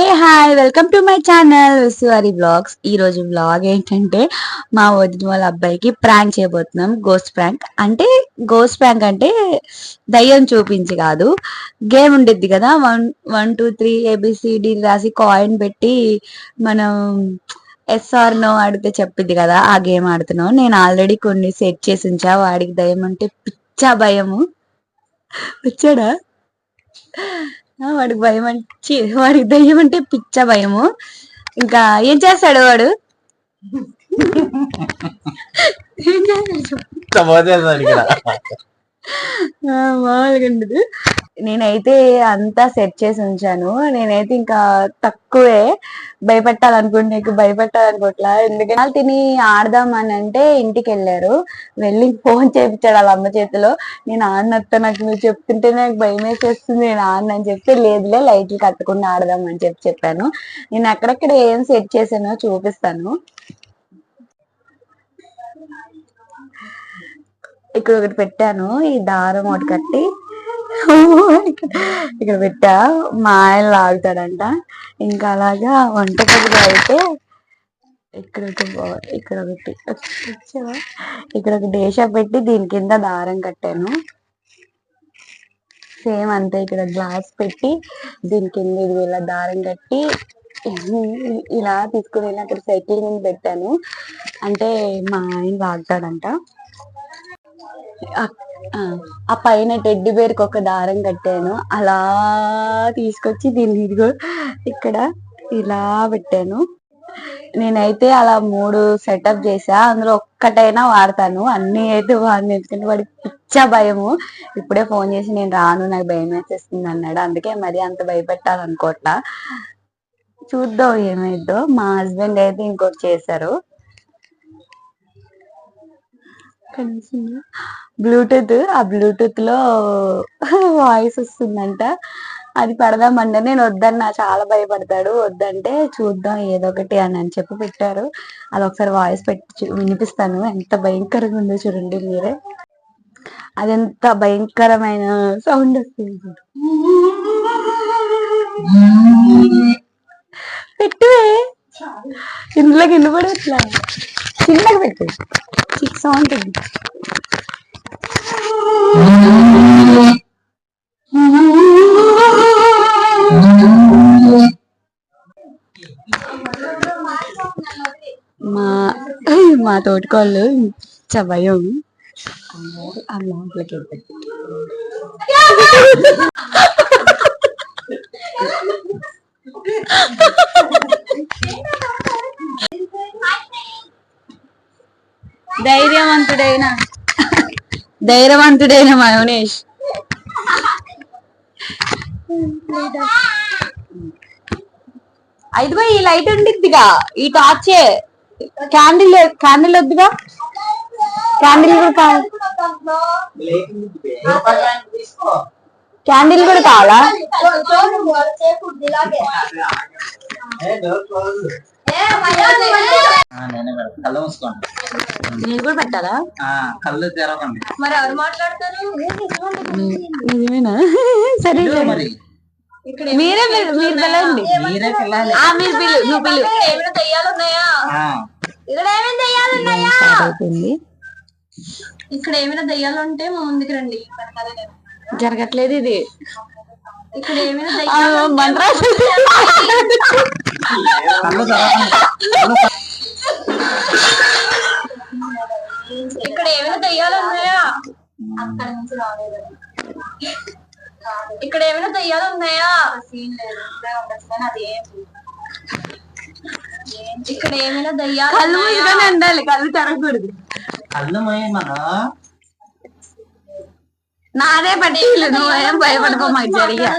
A hi, welcome to my channel Vishwari blogs. ఈ రోజు blog ఏంటంటే మా వదిన వాళ్ళ అబ్బాయికి ప్రాంక్ చేయబోతున్నాం. గోస్ట్ ప్రాంక్ అంటే దయ్యం చూపించి కాదు. గేమ్ ఉండిద్ది కదా, 1 1 2 3 ABCD రాసి కాయిన్ పెట్టి మనం ఎస్ఆర్ నో ఆడితే చెప్పిద్ది కదా, ఆ గేమ్ ఆడుతున్నాం. నేను ఆల్రెడీ కొన్ని సెట్ చేసి ఉంచా. వాడికి దయ్యం అంటే పిచ్చా భయము. వచ్చాడా? వాడికి దయ్యం అంటే పిచ్చ భయము. ఇంకా ఏం చేస్తాడు వాడు? ఏం చేస్తాడు? మామూలుగా ఉండదు. నేనైతే అంతా సెట్ చేసి ఉంచాను. నేనైతే ఇంకా తక్కువే భయపెట్టాలనుకుంటే భయపెట్టాలనుకోవట్లా. ఎందుకంటే వాళ్ళు తిని ఆడదామని అంటే ఇంటికి వెళ్ళారు. వెళ్ళి ఫోన్ చేపించాడు వాళ్ళ అమ్మ చేతిలో. నేను ఆడినట్టు, నాకు నువ్వు చెప్తుంటే నాకు భయం వేసేస్తుంది, నేను ఆడనని చెప్తే లేదులే లైట్లు కట్టకుండా ఆడదామని చెప్పాను. నేను అక్కడక్కడ ఏం సెట్ చేసానో చూపిస్తాను. ఇక్కడ ఒకటి పెట్టాను, ఈ దారం ఒకటి కట్టి ఇక్కడ పెట్టా. మా ఆయన లాగుతాడంట. ఇంకా అలాగా వంటగదిలో అయితే ఇక్కడ ఒక డేషా పెట్టి దీని కింద దారం కట్టాను. సేమ్ అంతే, ఇక్కడ గ్లాస్ పెట్టి దీని కింద ఇది ఇలా దారం కట్టి ఇలా తీసుకుని వెళ్ళి అక్కడ సైకిల్ మీద పెట్టాను. అంటే మా ఆయన లాగుతాడంట. ఆ పైన టెడ్డి బేర్కి ఒక దారం కట్టాను. అలా తీసుకొచ్చి దీన్ని ఇదిగో ఇక్కడ ఇలా పెట్టాను. నేనైతే అలా 3 సెటప్ చేసా. అందులో ఒక్కటైనా వాడతాను, అన్ని అయితే వాడిని. ఎందుకంటే వాడికి పిచ్చ భయము. ఇప్పుడే ఫోన్ చేసి నేను రాను, నాకు భయం వేసేస్తుంది అన్నాడు. అందుకే మరి అంత భయపెట్టాలనుకోవట్లా. చూద్దాం ఏమైద్దో. మా హస్బెండ్ అయితే ఇంకోటి చేశారు. బ్లూటూత్, ఆ బ్లూటూత్ లో వాయిస్ వస్తుందంట. అది పెడదామంటే నేను వద్దన్నా, చాలా భయపడతాడు. వద్దంటే చూద్దాం ఏదో ఒకటి అని చెప్పి పెట్టారు. అది ఒకసారి వాయిస్ పెట్టి వినిపిస్తాను. ఎంత భయంకరంగా ఉందో చూడండి మీరే. అదెంత భయంకరమైన సౌండ్ వస్తుంది. పెట్టువే, ఇందులోకి వినపడట్లా. చిన్నగా పెట్టు, సౌండ్. మా తోటికోళ్ళు భయం. ధైర్యవంతుడైన మయోనేష్. అయితే ఈ లైట్ ఉండిద్దిగా, ఈ టార్చే. క్యాండిల్ వద్దుగా, క్యాండిల్ కూడా కావాలా? మీరు కూడా పెట్టాలా? కళ్ళు తెరవండి. మరి ఎవరు మాట్లాడతారు? నిజమేనా? సరే మీరే, మీరు పిల్లండి. మీరు పిల్లు, నువ్వు పిల్లు. ఏమైనా దయ్యాలున్నాయా? ఇక్కడ ఏమైనా దయ్యాలున్నాయా? ఇక్కడ ఏమైనా దయ్యాలు ఉంటే మా ముందుకు రండి. జరగట్లేదు ఇది. ఇక్కడ ఏమైనా ఇక్కడ ఏమైనా దయ్యాలు ఉన్నాయా? అక్కడ నుంచి రాలేదు. ఇక్కడ ఏమైనా దయ్యాలు ఉన్నాయా? ఇక్కడ ఏమైనా దయ్యాలు ఉండాలి, కళ్ళు తెరగకూడదు. నాదే పట్టి, నువ్వేం భయపడుకో. మాకు జరిగా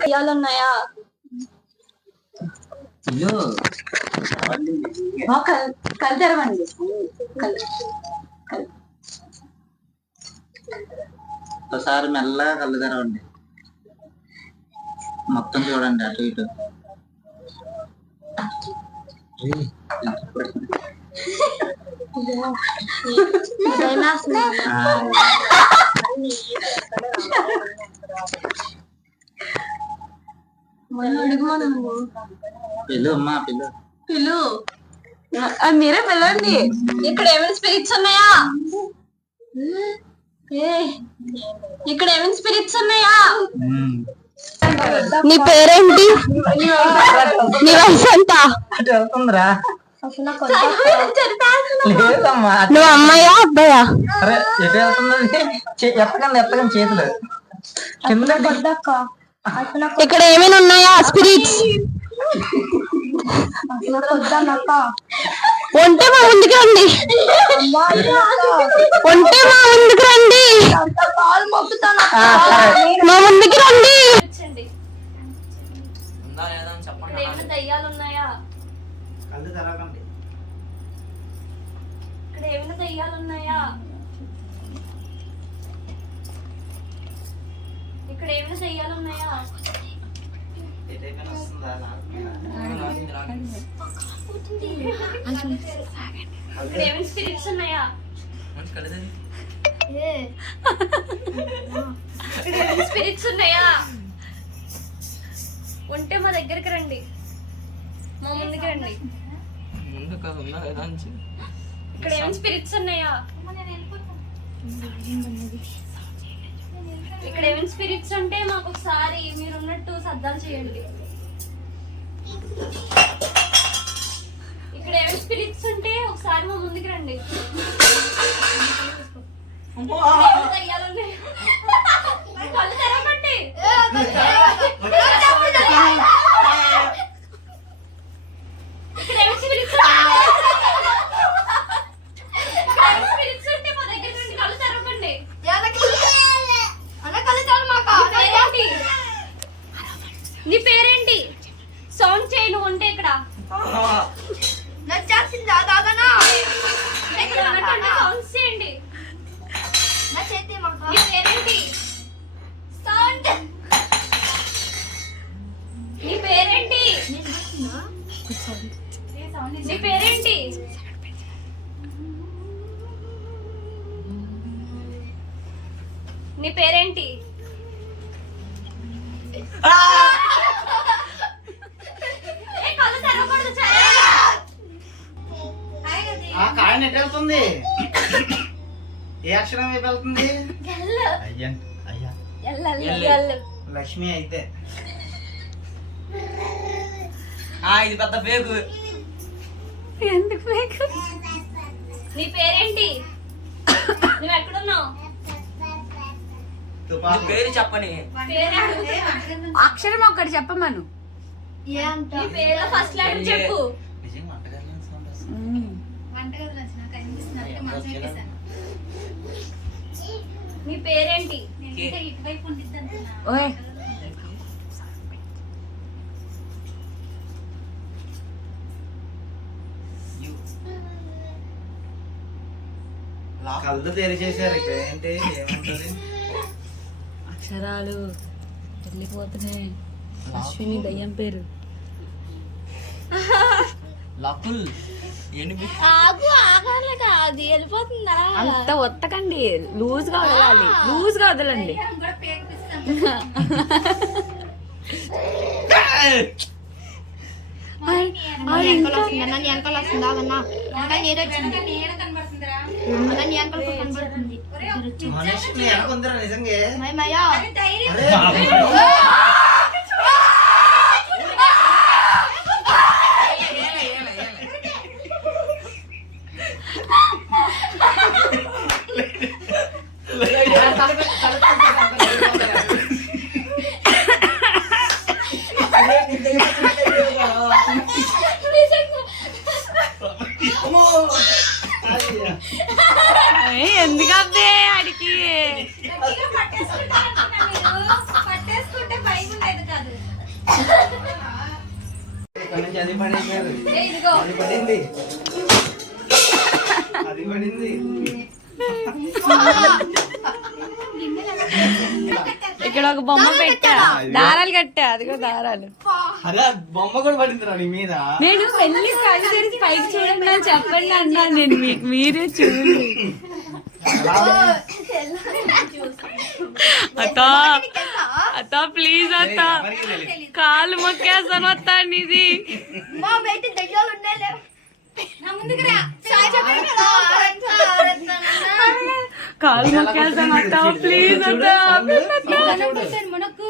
దయ్యాలు ఉన్నాయా? కళ్ళు తెరవండి. ఒకసారి మెల్లగా కళ్ళు తెరవండి. మొత్తం చూడండి అటు ఇటు. పిల్లు అమ్మా పిల్లు. పిల్లు మీరే పిలవండి. ఇక్కడ ఏమైనా స్పిరిట్స్ ఉన్నాయా? ఇక్కడ ఏమైనా స్పిరిట్స్ ఉన్నాయా? నీ పేరేంటి? నీ వయసు ఎంత? వెళ్తుందిరా. నువ్వు అమ్మాయా అబ్బాయా? అరే ఎటు వెళ్తుంది? ఎత్తకండి చేతులు ఇక్కడ ఏమైనా ఉన్నాయా స్పిరిట్స్? ఉంటే మా ముందుకు రండి. ఉంటే మా ముందుకు రండి. మా ముందుకు రండి. దయ్యాలు ఉన్నాయా? కళ్ళు తెరవకండి. ఇక్కడ ఏమైనా దయ్యాలు ఉన్నాయా? ఇక్కడ ఏమైనా దయ్యాలు ఉన్నాయా? వస్తుందా? ఇక్కడ ఏమైనా స్పిరిట్స్ ఉన్నాయా? ఇక్కడ ఏమైనా స్పిరిట్స్ ఉన్నాయా? ఉంటే మా దగ్గరికి రండి, మా ముందుకి రండి. ఇక్కడ ఏమైనా స్పిరిట్స్ ఉన్నాయా? ఇక్కడ ఏమైనా స్పిరిట్స్ ఉంటే మాకు ఒకసారి మీరు ఉన్నట్టు శబ్దాలు చేయండి. ఇక్కడ ఏమైనా స్పిరిట్స్ ఉంటే ఒకసారి మా ముందుకు రండి. కళ్ళు తెరవకండి. ఇక్కడ ఏమైనా స్పిరిట్స్ ఉంటే మా దగ్గర రండి. కళ్ళు తెరవకండి. నీ పేరేంటి? సౌండ్ చేయి. నువ్వు ఉంటే ఇక్కడ సౌండ్స్ చేయండి. నీ పేరేంటి? సౌండ్. నీ పేరేంటి? నీ పేరేంటి? నీ పేరేంటి? ఆ కాయన ఎటు వెళ్తుంది? ఏ అక్షరం వైపు వెళ్తుంది? అయ్యా లక్ష్మి అయితే ఇది పెద్ద పేగు. ఎందుకు పేగు? నీ పేరేంటి? నువ్వు ఎక్కడున్నావు? పేరు చెప్పని. అక్షరం ఒక్కటి చెప్పమను. నీ పేరు ఫస్ట్ లెటర్ చెప్పు. నీ పేరేంటి? ఓయ్ కళ్ళు తెరిచేసారు. ఇక్కడ ఏంటి ఏమంటది? అక్షరాలు వెళ్ళిపోతున్నాయి. అశ్విని దయ్యం పేరు. లకుల్ అది వెళ్ళిపోతుందా? అంత ఒత్తకండి, లూజ్ గా వదలాలి. లూజ్ గా వదలండి. మనిషిని ఎనకుందరా నిజంగా? ఎందుకంటే అడిగి పట్టేసుకుంటే భయం ఉండేది కాదు. అది పడేసారు. అది పడింది. అది పడింది. ఇక్కడ ఒక బొమ్మ పెట్టా, దారాలు కట్టా. అదిగో దారాలు. అరే బొమ్మ కూడా పడింది నీ మీద. నేను వెళ్ళి కళ్ళు తెరిచి పైకి చూడండి అని చెప్పండి అన్నాను నేను. మీరే చూడండి. అక్క అత్త ప్లీజ్ అత్త కాలు మొక్కేస్తాను అత్త నీది మా బయట దయ్యాలు ఉండాలి నా ముందుకు రా కాలు మొక్కేస్తాను అత్త ప్లీజ్ అత్త మనకు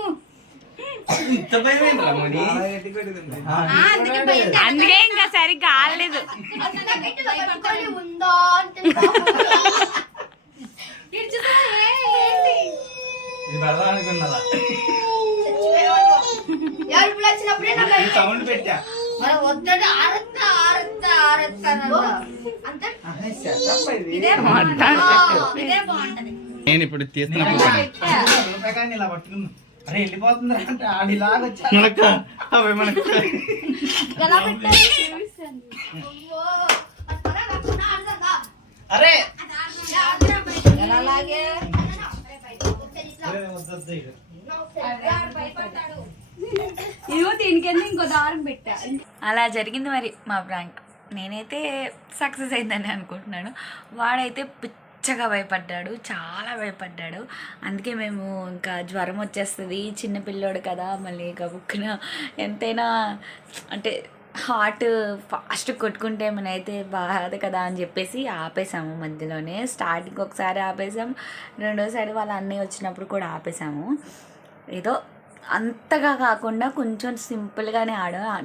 అందుకే ఇంకా సరిగ్గా ఆడలేదు ఉందా సౌండ్ పెట్టా నేను ఇప్పుడు తీస్తున్నప్పుడు ఇలా పట్టుకున్నా అరే వెళ్ళిపోతుంది అంటే ఆడిలాగా వచ్చా మనకు ఎలా పెట్టాలి అరే అలాగే ఇదిగో దీనికన్నా ఇంకో దారం పెట్టా అలా జరిగింది మరి మా ప్రాంక్. నేనైతే సక్సెస్ అయిందని అనుకుంటున్నాను. వాడైతే పిచ్చగా భయపడ్డాడు, చాలా భయపడ్డాడు. అందుకే మేము ఇంకా జ్వరం వచ్చేస్తుంది, చిన్నపిల్లోడు కదా, మళ్ళీ గబుక్కున ఎంతైనా అంటే హార్ట్ ఫాస్ట్ కొట్టుకుంటే మనైతే బాధ కదా అని చెప్పేసి ఆపేసాము మధ్యలోనే. స్టార్టింగ్ ఒకసారి ఆపేసాము, రెండోసారి వాళ్ళ అన్నయ్య వచ్చినప్పుడు కూడా ఆపేసాము. ఏదో అంతగా కాకుండా కొంచెం సింపుల్గానే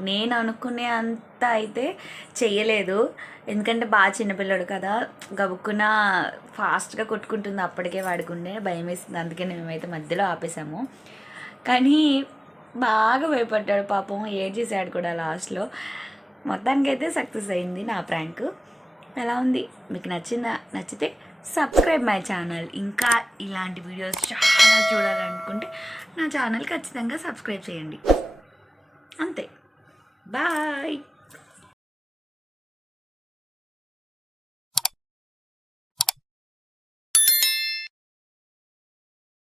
నేను అనుకునే అంత అయితే చెయ్యలేదు, ఎందుకంటే బాగా చిన్నపిల్లడు కదా, గబుక్కున ఫాస్ట్గా కొట్టుకుంటుంది. అప్పటికే వాడుకుండే భయం వేసింది, అందుకే మేమైతే మధ్యలో ఆపేసాము. కానీ బాగా భయపడ్డాడు పాపం, ఏడ్ చేశాడు కూడా లాస్ట్లో. మొత్తానికైతే సక్సెస్ అయింది నా ప్రాంక్. ఎలా ఉంది, మీకు నచ్చితే సబ్స్క్రైబ్ మై ఛానల్. ఇంకా ఇలాంటి వీడియోస్ చాలా చూడాలనుకుంటే నా ఛానల్ ఖచ్చితంగా సబ్స్క్రైబ్ చేయండి. అంతే, బాయ్.